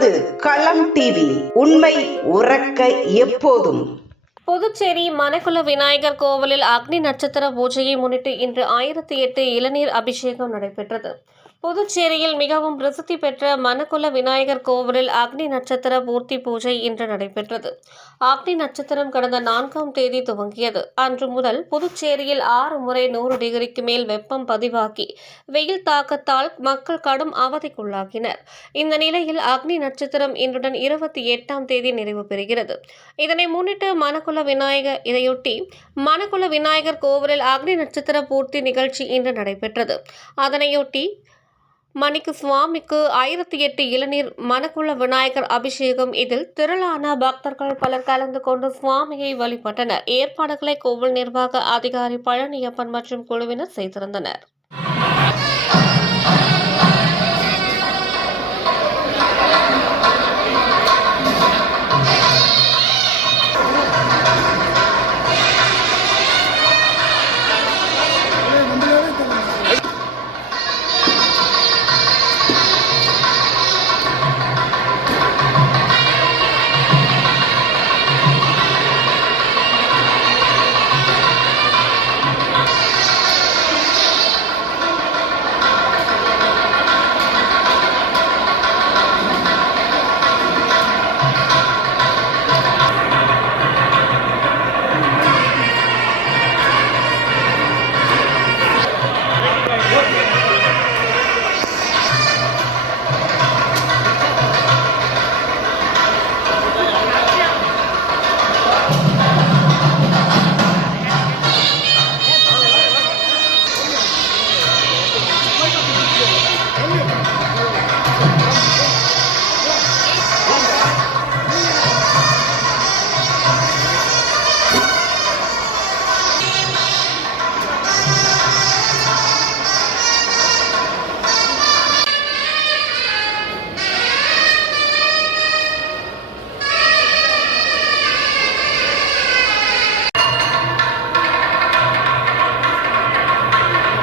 நமது களம் டிவி, உண்மை உறக்க எப்போதும். புதுச்சேரி மணக்குள விநாயகர் கோவிலில் அக்னி நட்சத்திர பூஜையை முன்னிட்டு இன்று 1008 இளநீர் அபிஷேகம் நடைபெற்றது. புதுச்சேரியில் மிகவும் பிரசித்தி பெற்ற மணக்குள விநாயகர் கோவிலில் அக்னி நட்சத்திர பூர்த்தி பூஜை இன்று நடைபெற்றது. அக்னி நட்சத்திரம் கடந்த 4ஆம் தேதி துவங்கியது. அன்று முதல் புதுச்சேரியில் 6 முறை 100 டிகிரிக்கு மேல் வெப்பம் பதிவாகி வெயில் தாக்கத்தால் மக்கள் கடும் அவதிக்குள்ளாகினர். இந்த நிலையில் அக்னி நட்சத்திரம் இன்றுடன் 28ஆம் தேதி நிறைவு பெறுகிறது. இதனை முன்னிட்டு இதையொட்டி மணக்குள விநாயகர் கோவிலில் அக்னி நட்சத்திர பூர்த்தி நிகழ்ச்சி இன்று நடைபெற்றது. அதனையொட்டி மணிக்கு சுவாமிக்கு 1008 இளநீர் மணக்குள விநாயகர் அபிஷேகம். இதில் திரளான பக்தர்கள் பலர் கலந்து கொண்டு சுவாமியை வழிபட்டனர். ஏற்பாடுகளை கோவில் நிர்வாக அதிகாரி பழனியப்பன் மற்றும் குழுவினர் செய்திருந்தனர்.